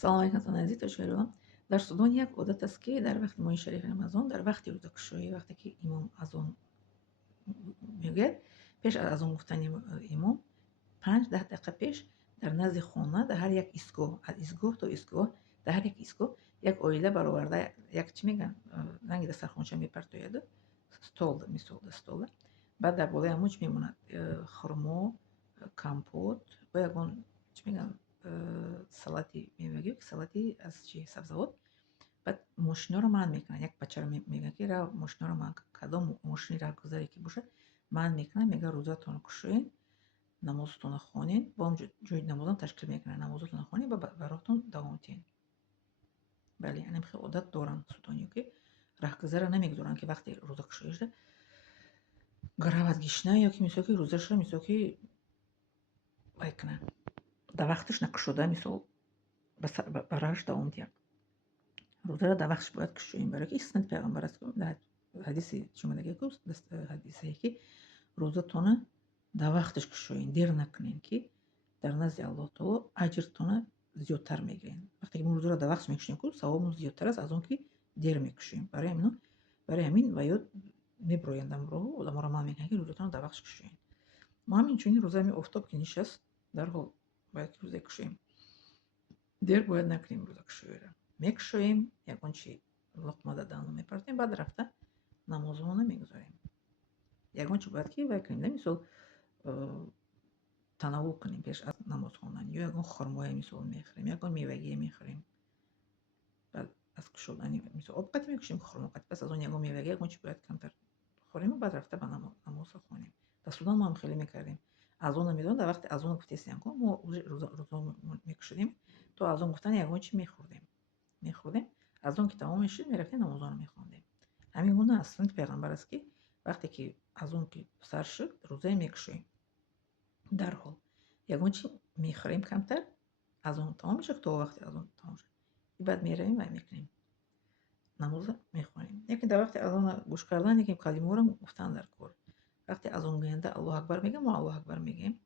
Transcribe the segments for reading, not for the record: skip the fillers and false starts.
салом алейкум азиз тошкарон. Дар Судан як одат аст, ки дар вақти моҳи шарифи Рамазон, дар вақти рӯзакушоӣ, вақте ки имом азон мегӯяд, пеш аз азон гуфтани имом 5-10 дақиқа пеш дар назди хона, дар ҳар як истгоҳ, аз истгоҳ то истгоҳ, дар ҳар як истгоҳ як оила бароварда, як чӣ мегӯянд, ранги дастархонча мепартояду, стол, мисол стола, баъд дар болои ҳамон чӣ мемонад, хурмо, компот ва ягон чӣ мегӯянд, салати мевагӣ, салати аз чӣ, сабзавот. Баъд мошинаро манъ мекунанд. Як бачаро мегӯянд, ки рав мошинаро манъ кун. Кадом мошини раҳгузаре ки бошад манъ мекунанд, мегӯянд рӯзатонро кушоед, намозатонро хонед, ба он ҷои намозам ташкил мекунанд, намозатонро хонед ва ба роҳтон давом диҳед. Бале, ҳамин хел одат доранд судониё, ки раҳгузаро намегузоранд, ки вақти рӯзакушоӣ шуда гаравад гишна, ё ки мисол ки рӯзашро мисол ки вай кунанд, да вақташ накушода, мисол ба роҳаш давом диҳад. рӯзаро дар вақташ бояд кушоем, барое ки ин суnnати пайғамбар аст. Дар ҳадиси чӣ омадаги ҳадисае ки рӯзатонро дар вақташ кушоен, дер накунен, ки дар назди Аллоҳ таоло аҷртонро зиёдтар мегиред. Вақте ки мо рӯзаро дар вақташ мекушоем, савобмон зиёдтар аст аз он ки дер мекушоем. Барои ҳамин ва ёд мебироянд амроҳу одамонро манъ мекунанд, ки рӯзатонро дар вақташ кушоен. Мо ҳаминчунин рӯзаи офтоб ки нишаст, дарҳол бояд ки рӯза кушоем. Дер бояд накунем рӯзакушоиро. Мекушоем, ягон чӣ луқма дадан мепартем, баъд рафта намозонро мегузорем. Ягон чӣ бояд ки вай кунем, на мисол танаввул кунем пеш аз намоз хондан, ё ягон хурмое мисол мехӯрем, ягон мевагие мехӯрем. Баъд аз кушодани мисол об қатъи мекушем, хурмо қатъи, пас аз он ягон мевагӣ, ягон чӣ бояд камтар хӯрем ва баъд рафта ба намозро хонем. Дар Судан мо ҳам хеле мекардем. Азонро медоданд, дар вақти азон гуфтестиям ки мо рӯза мекушодем, то азон гуфтан ягон чӣ мехӯрдем. Аз он ки тамом мешуд, мерафтем намозонро мехондем. Ҳамин гуна аз суннати пайғамбар аст, ки вақте ки аз он ки сар шуд, рӯзае мекушоем. Дарҳол ягон чӣ мехӯрем камтар, аз он тамом мешуд, то вақти аз он тамом шуд, баъд меравем ва мекунем, намозро мехонем. Лекин дар вақти азон гӯш кардан, лекин калимаҳоро гуфтан дар кор. Вақти азон гӯянда Аллоҳу акбар мегӯям, мо Аллоҳу акбар мегӯем.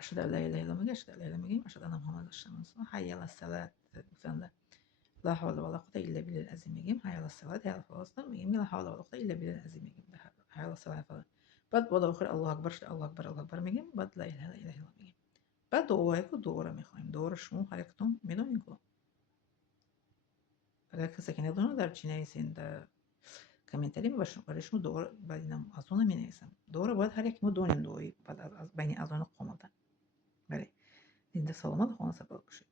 Ашҳаду ан ла илаҳа илlalloh мегӯем, ашҳаду ан ла илаҳа мегӯем, ашҳаду анна муҳаммадан расулуллоҳ, ҳайя ала салат гуфтанда ла ҳавла ва ла қуввата илля биллаҳил азим мегӯем, ҳайя ала салат, ҳайя ала фалоҳ мегӯем, ла ҳавла ва ла қуввата илля биллаҳил азим мегӯем, ҳайя ала салат, баъд бод охир Аллоҳу акбар шуд, Аллоҳу акбар мегӯем, баъд ла илаҳа илlalloh мегӯем. Баъд дуое ку дуоро мехонем. Дуоро шумо ҳар яктон медонед ку. Агар касе ки надонад, дар чӣ нависен, дар комментарӣ барои шумо дуо баъди азон менависам. Дуоро бояд ҳар яки мо донем, дуои баъд аз байни азону қомата. Бале, зинда саломат, хона сапар кушед.